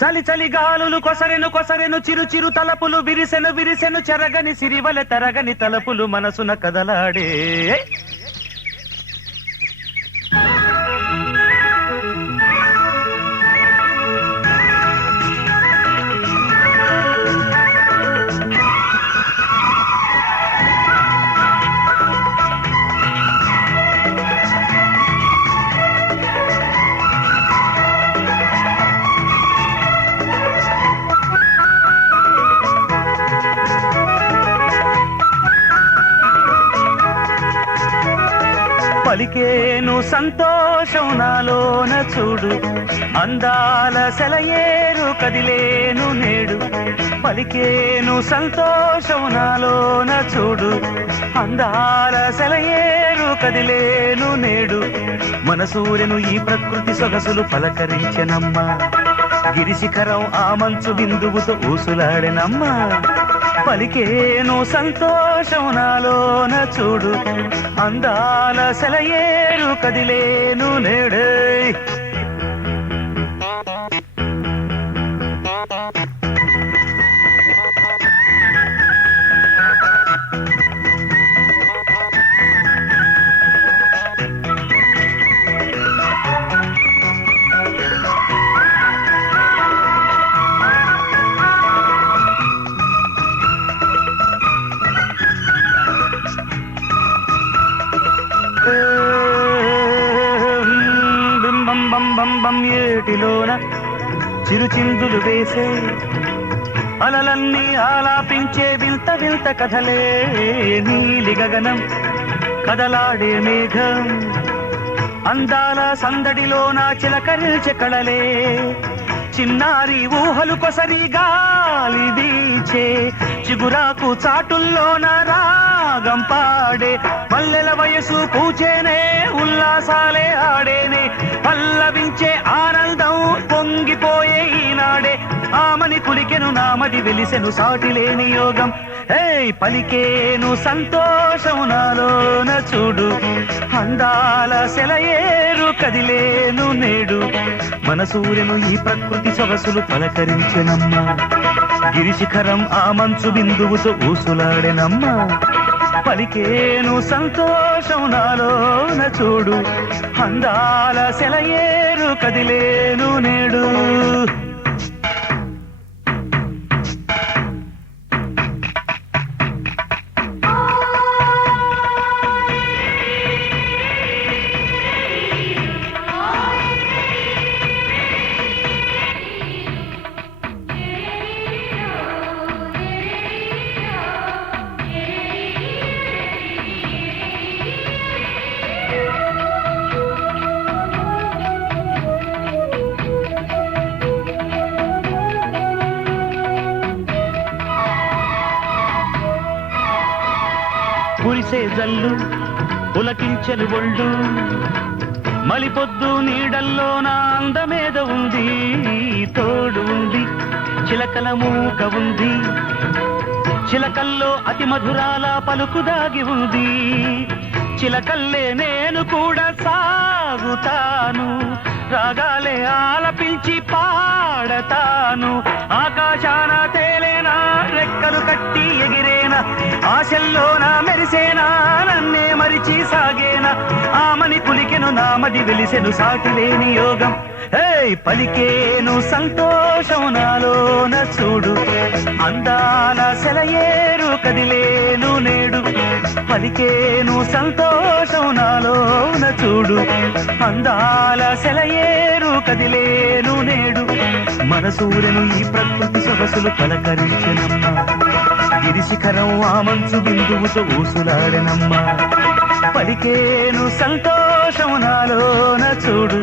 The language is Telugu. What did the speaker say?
చలి చలి గాలులు కొసరెను కొసరెను చిరు చిరు తలపులు విరిసెను విరిసెను చెరగని సిరివల తరగని తలపులు మనసున కదలాడే. పలికేను సంతోషం నాలోన చూడు, అందాల సెలయేరు కదిలేను నేడు. పలికేను సంతోషం నాలోన చూడు, అందాల సెలయేరు కదిలేను నేడు. మనసూరెను ఈ ప్రకృతి సొగసులు పలకరించెనమ్మా, గిరిశిఖరం ఆ మంచు బిందువుతో ఊసులాడెనమ్మా. పలికేను సంతోషం నాలోన చూడు, అందాల సెలయేరు కదిలేను నేడే. బింబం బం బం బం ఏటిలోన చిరుచిందులు వేసే అలలన్నీ ఆలాపించే వింత వింత కథలే. నీలి గగనం కదలాడే మేఘం అందాల సందడిలోన చిలకరిల్చే కళలే. చిన్నారి ఊహలు కొసరి గాలి వీచే చిగురాకు చాటుల్లోన రాగం పాడే. మల్లెల వయసు పూచేనే ఉల్లాసాలే ఆడేనే, పల్లవించే ఆనందం పొంగిపోయే ఈనాడే. ఆమని కులికెను నామది వెలిసెను సాటిలేని యోగం. పలికేను సంతోషం నాలోన చూడు, అందాల సెలయేరు కదిలేను నేడు. మనసూరెను ఈ ప్రకృతి సొగసులు పలకరించెనమ్మా, గిరిశిఖరం ఆ మంచు బిందువుతో ఊసులాడెనమ్మా. పలికేను సంతోషం నాలోన చూడు, అందాల సెలయేరు కదిలేను నేడు. కురిసే జల్లు పులకించెలు ఒళ్ళు, మలిపొద్దు నీడల్లో నా అందమేద ఉంది. తోడు ఉంది చిలకల మూక ఉంది, చిలకల్లో అతి మధురాల పలుకు దాగి ఉంది. చిలకల్లే నేను కూడా సాగుతాను, రాగాలే ఆలపించి పాడతాను. ఆకాశాన తేలేనా రెక్కలు కట్టి ఎగిరేనా, ఆశల్లోన మెరిసేనా నన్నే మరిచి సాగేనా. ఆమని కులికెను నామది వెలిసెను సాటిలేని యోగం. పలికేను సంతోషం నాలోన చూడు, అందాల సెలయేరు కదిలేను నేడు. పలికేను సంతోషం నాలోన చూడు, అందాల సెలయేరు కదిలేను నేడు. మనసూరెను ఈ ప్రకృతి సొగసులు పలకరించెనమ్మా, గిరిశిఖరం ఆ మంచు బిందువుతో ఊసులాడెనమ్మా. పలికేను సంతోషం నాలోన చూడు.